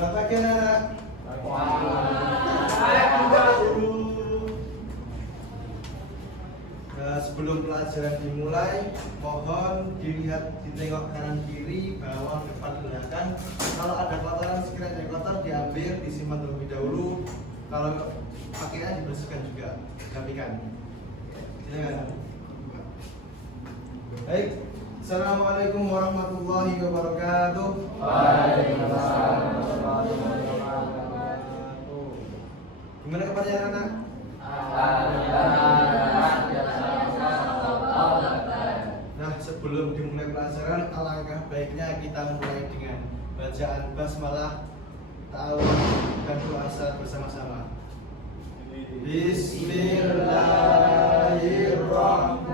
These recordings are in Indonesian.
Selamat pagi anak. Sebelum pelajaran dimulai, mohon dilihat, ditengok kanan kiri, bawah, depan, belakang. Kalau ada kotoran sekiranya kotor diambil, disimpan terlebih dahulu. Kalau pakaian dibersihkan juga, rapikan. Silakan. Baik. Assalamualaikum warahmatullahi wabarakatuh. Waalaikumsalam warahmatullahi wabarakatuh. Gimana kabarnya anak? Nah, sebelum dimulai pelajaran, alangkah baiknya kita mulai dengan bacaan basmalah, ta'awudz dan doa bersama-sama. Bismillahirrahmanirrahim.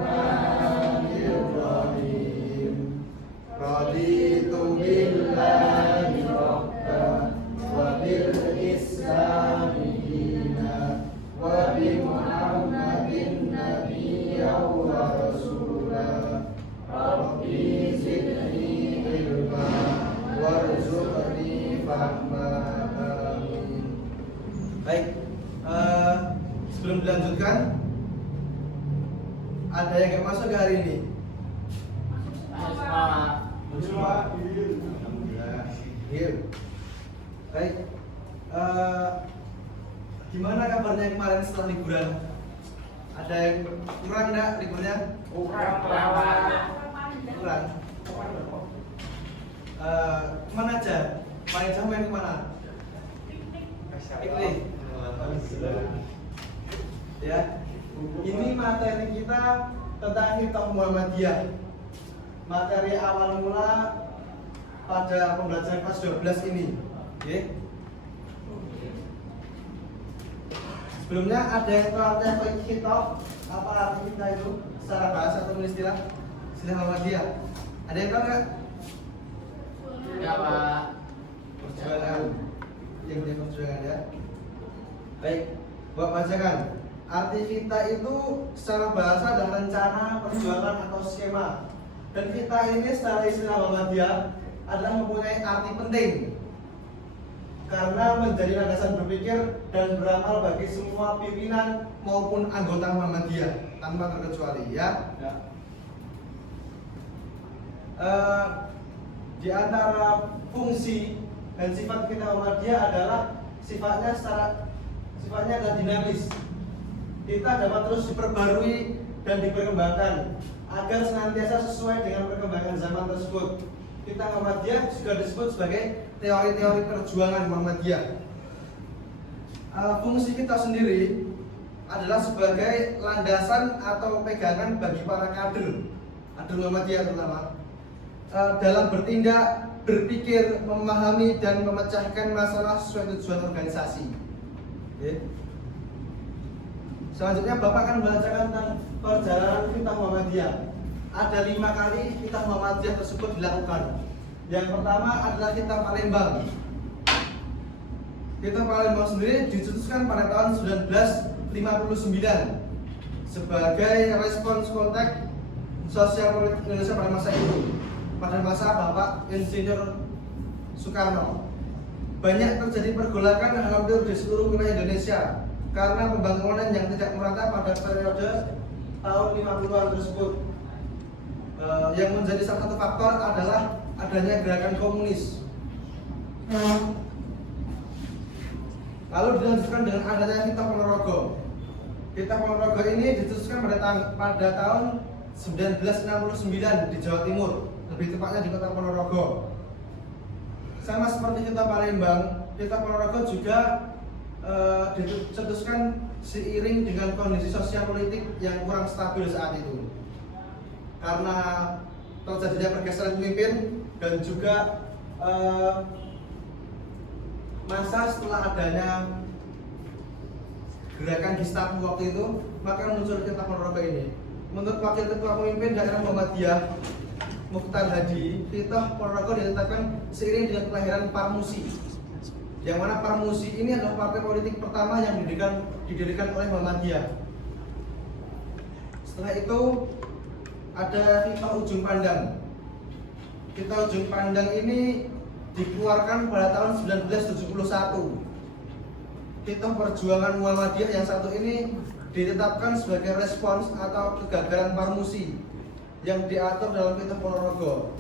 Raditu billahi rabban wa bil islami dinan wa bi Muhammadin nabiyyan wa rasulah. Rabbi zidni ilma warzuqni fahma. Amin. Baik, sebelum dilanjutkan, ada yang gak masuk hari ini? Alhamdulillah. Baik, gimana kabarnya kemarin setelah liburan? Ada yang kurang nggak liburnya? Kurang. Kemana aja? Paling jauh main kemana? Piknik. Ya, ini materi kita tentang Hitoh Muhammadiyah. Materi awal mula pada pembelajaran kelas 12 ini. Oke. Sebelumnya ada yang tahu apa Hitoh? Apa arti kita itu secara bahasa atau istilah? Istilah Muhammadiyah. Ada yang tahu nggak? Ya, Pak. Perjuangan. Yang dia perjuangan ya. Baik, buat bacakan. Arti kita itu secara bahasa adalah rencana, perjuangan atau skema. Dan kita ini secara istilah Muhammadiyah adalah mempunyai arti penting karena menjadi landasan berpikir dan beramal bagi semua pimpinan maupun anggota Muhammadiyah tanpa terkecuali ya. Di antara fungsi dan sifat kita Muhammadiyah adalah sifatnya adalah dinamis. Kita dapat terus diperbarui dan diperkembangkan agar senantiasa sesuai dengan perkembangan zaman tersebut. Kita Muhammadiyah juga disebut sebagai teori-teori perjuangan Muhammadiyah. Fungsi kita sendiri adalah sebagai landasan atau pegangan bagi para kader Muhammadiyah terutama dalam bertindak, berpikir, memahami dan memecahkan masalah sesuai tujuan organisasi. Selanjutnya Bapak akan membacakan tentang perjalanan Hitoh Muhammadiyah. Ada 5 kali Hitoh Muhammadiyah tersebut dilakukan. Yang pertama adalah Hitoh Palembang. Hitoh Palembang sendiri dicetuskan pada tahun 1959 sebagai respons konteks sosial politik Indonesia pada masa itu. Pada masa Bapak Insinyur Soekarno. Banyak terjadi pergolakan hampir di seluruh wilayah Indonesia karena pembangunan yang tidak merata pada periode tahun 50-an tersebut. Yang menjadi salah satu faktor adalah adanya gerakan komunis. Lalu dilanjutkan dengan adanya Hitoh Ponorogo. Hitoh Ponorogo ini dicetuskan pada tahun 1969 di Jawa Timur, lebih tepatnya di kota Ponorogo. Sama seperti Hitoh Palembang, Hitoh Ponorogo juga dicetuskan seiring dengan kondisi sosial politik yang kurang stabil saat itu. Karena terjadinya pergeseran pemimpin dan juga masa setelah adanya gerakan Gestapo waktu itu, maka muncul Hitoh Ponorogo ini. Menurut Wakil Ketua Pemimpin Daerah Muhammadiyah Mukhtar Hadi, Hitoh Ponorogo ditetapkan seiring dengan kelahiran Parmusi, yang mana Parmusi ini adalah partai politik pertama yang didirikan oleh Muhammadiyah. Setelah itu ada Hitoh Ujung Pandang. Hitoh Ujung Pandang ini dikeluarkan pada tahun 1971. Kitab Perjuangan Muhammadiyah yang satu ini ditetapkan sebagai respons atau kegagalan Parmusi yang diatur dalam Kitab Ponorogo.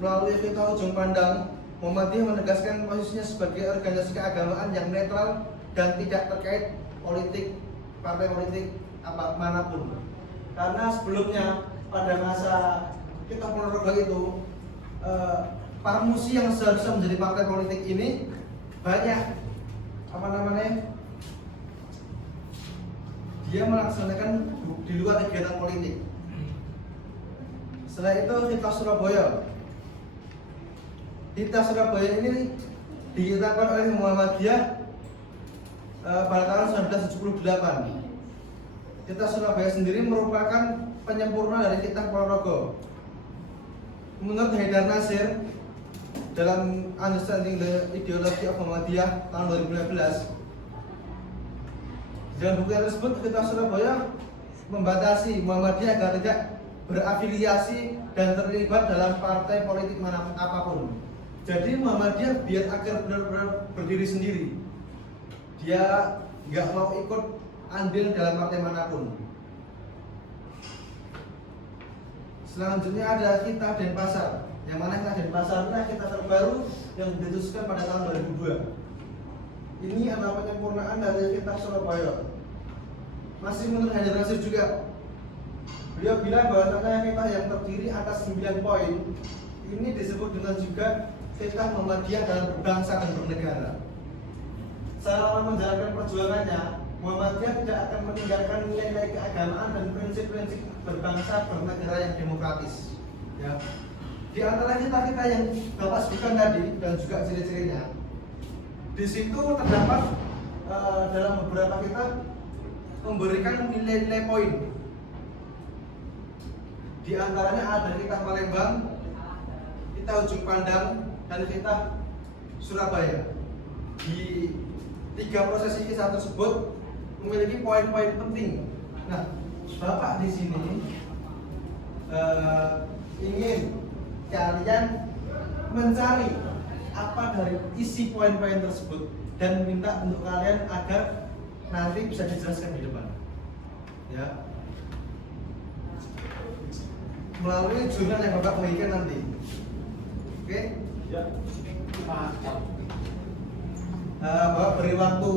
Melalui Kitab Ujung Pandang, Muhammadiyah menegaskan posisinya sebagai organisasi keagamaan yang netral dan tidak terkait politik, partai politik manapun. Karena sebelumnya pada masa Kitab Ponorogo itu Parmusi yang seharusnya menjadi partai politik ini banyak dia melaksanakan di luar kegiatan politik. Setelah itu Kitab Surabaya. Kitab Surabaya ini ditetapkan oleh Muhammadiyah pada tahun 1978. Kitab Surabaya sendiri merupakan penyempurna dari Kitab Ponorogo. Menurut Haidar Nasir dalam Understanding the Ideology of Muhammadiyah tahun 2015, dalam buku tersebut Kitab Surabaya membatasi Muhammadiyah agar tidak berafiliasi dan terlibat dalam partai politik manapun apapun. Jadi Muhammadiyah biar agar benar-benar berdiri sendiri. Dia nggak mau ikut andil dalam partai manapun. Selanjutnya ada Kitab Denpasar, yang mana Kitab Denpasar adalah kitab terbaru yang dituliskan pada tahun 2002. Ini adalah penyempurnaan dari Kitab Surabaya. Masih menurut Haidar Nasir juga, beliau bilang bahwa kitab yang terdiri atas 9 poin ini disebut dengan juga Kitab Muhammadiyah dalam berbangsa dan bernegara. Selama menjalankan perjuangannya, Muhammadiyah tidak akan meninggalkan nilai-nilai keagamaan dan prinsip-prinsip berbangsa bernegara yang demokratis. Ya. Di antara kita yang Bapak sebutkan tadi dan juga ciri-cirinya, di situ terdapat dalam beberapa kitab memberikan nilai-nilai poin. Di antaranya ada Kitab Palembang, Kitab Ujung Pandang, dan Kitab Surabaya. Di 3 prosesi kisah tersebut memiliki poin-poin penting. Nah, Bapak di sini ingin kalian mencari apa dari isi poin-poin tersebut dan minta untuk kalian agar nanti bisa dijelaskan di depan. Ya. Melalui jurnal yang Bapak bagikan nanti. Oke? Ya. Bapak beri waktu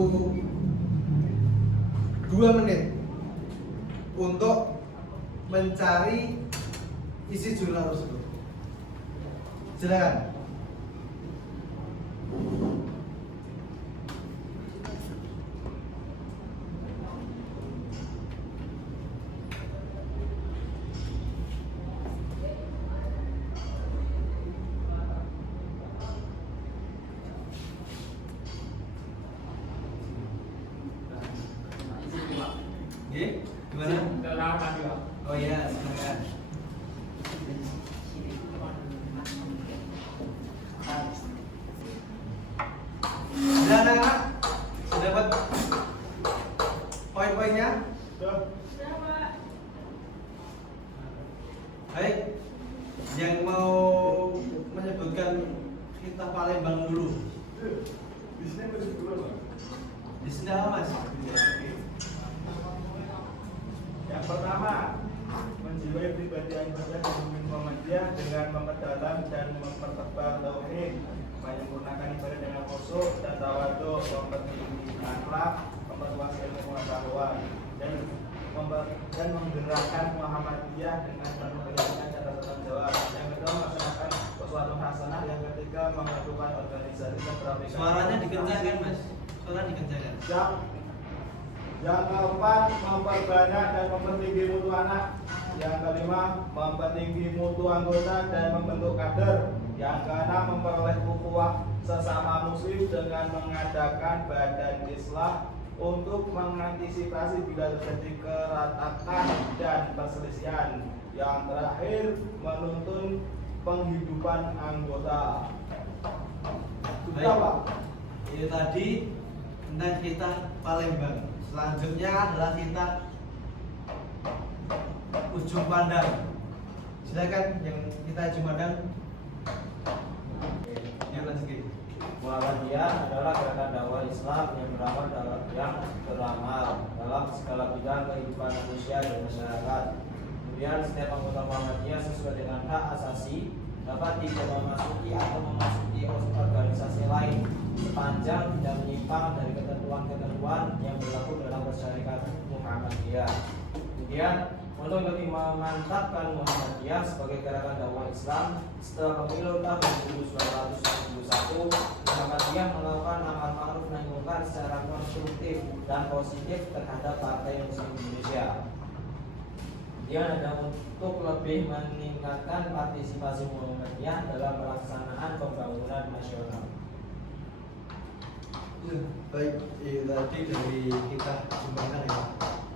2 menit untuk mencari isi jurnal tersebut. Silakan. Gimana? Oh iya, silakan. Sudah anak-anak? Sudah dapat poin-poinnya? Sudah. Baik, yang mau menyebutkan Kitab Palembang dulu. Di sini apa dulu, Pak? Di sini apa, Mas? Yang pertama, menjiwai pribadi yang berbeda dengan Muhammadiyah dengan memperdalam dan mempertebal tauhid, menyempurnakan ibadah dengan khusyuk dan tawadhu, mempertinggi akhlak, memperluas ilmu pengetahuan, dan menggerakkan Muhammadiyah dengan penuh keyakinan dan rasa tanggung jawab. Yang kedua, melaksanakan sesuatu hasanah. Yang ketiga, mengajukan organisasi dan beraplikasi. Suaranya dikencangkan, Mas. Suara dikencangkan. Siap. Yang keempat, memperbanyak dan mempertinggi mutu anak. Yang kelima, mempertinggi mutu anggota dan membentuk kader. Yang keenam, memperoleh ukhuwah sesama muslim dengan mengadakan badan islah untuk mengantisipasi bila terjadi keratakan dan perselisihan. Yang terakhir, menuntun penghidupan anggota. Sudah, Pak? Itu tadi tentang Kitab Palembang. Selanjutnya adalah Kitab Ujung Pandang. Silakan yang kita Ujung Pandang. Yang lanjut. Muhammadiyah adalah gerakan dakwah Islam yang beramal dalam segala bidang kehidupan manusia dan masyarakat. Kemudian setiap anggota Muhammadiyah sesuai dengan hak asasi dapat tidak memasuki atau memasuki organisasi lain sepanjang tidak menyimpang dari ketentuan-ketentuan yang berlaku dalam persyarikatan Muhammadiyah. Kemudian untuk lebih memantapkan Muhammadiyah sebagai gerakan dakwah Islam, setelah pemilu tahun 1991, Muhammadiyah melakukan amar ma'ruf nahi munkar secara konstruktif dan positif terhadap Partai Muslim Indonesia. Dia ada untuk lebih meningkatkan partisipasi Muhammadiyah dalam pelaksanaan pembangunan nasional. Baik, tadi dari kita Jum'atan ya.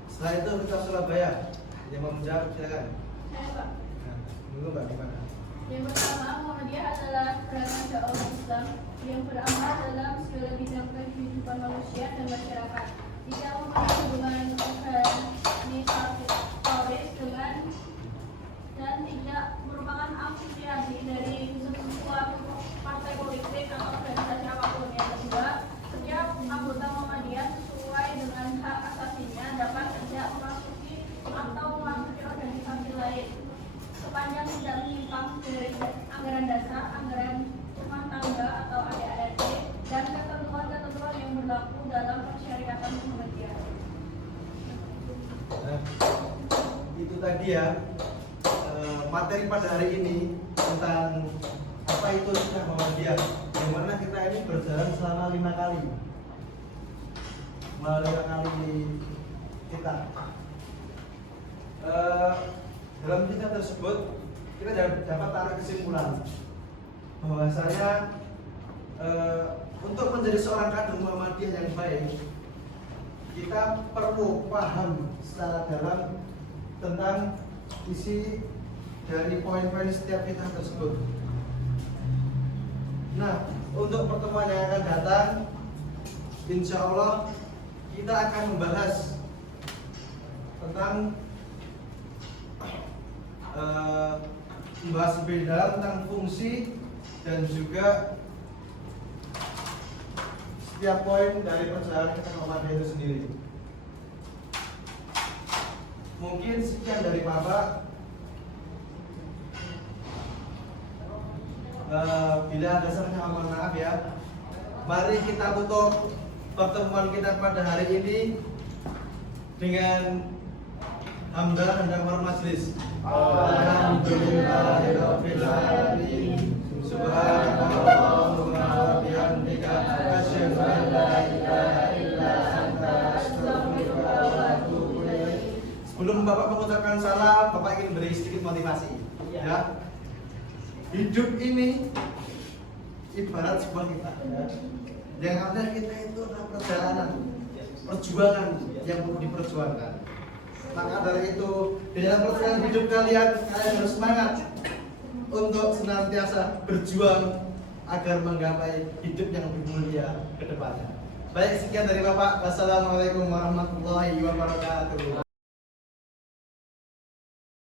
Setelah itu kita Surabaya. Yang mau menjawab silakan. Saya Pak. Nah, dulu Mbak gimana? Yang pertama, Muhammadiyah adalah gerakan dakwah Islam yang beramal dalam segala bidang kehidupan manusia dan masyarakat. Tidak memiliki hubungan organisatoris dengan dan tidak merupakan afiliasi dari suatu partai politik atau organisasi apapun. Yang kedua, setiap anggota Muhammadiyah sesuai dengan hak asasinya dapat tidak memasuki atau memasuki organisasi lain sepanjang tidak menyimpang dari anggaran dasar, anggaran rumah tangga atau ADART dan ketentuan-ketentuan yang berlaku dalam persyarikatan Muhammadiyah. Nah, itu tadi ya materi pada hari ini tentang apa itu sunnah Muhammadiyah, yang mana kita ini berjalan selama 5 kali kita. Dalam kisah tersebut kita dapat tarik kesimpulan bahwasanya untuk menjadi seorang kader Muhammadiyah yang baik, kita perlu paham secara dalam tentang isi dari poin-poin setiap kita tersebut. Nah, untuk pertemuan yang akan datang, insya Allah kita akan membahas tentang membahas lebih dalam tentang fungsi dan juga setiap poin dari perjalanan kita Muhammadiyah itu sendiri. Mungkin sekian dari Bapak. Bila ada salahnya mohon maaf ya. Mari kita tutup pertemuan kita pada hari ini dengan hamdalah dan kabar majelis. Alhamdulillahirabbil alamin. Subhanallahumma wa bihamdika asyhadu an la ilaha illa anta astaghfiruka wa atubu ilaik. Sebelum Bapak mengucapkan salam, Bapak ingin beri sedikit motivasi. Ya. Hidup ini ibarat sebuah kita. Yang artinya kita itu adalah perjuangan yang perlu diperjuangkan. Maka dari itu, di dalam perjalanan hidup kalian harus semangat untuk senantiasa berjuang agar menggapai hidup yang lebih mulia ke depannya. Baik, sekian dari Bapak. Wassalamualaikum warahmatullahi wabarakatuh.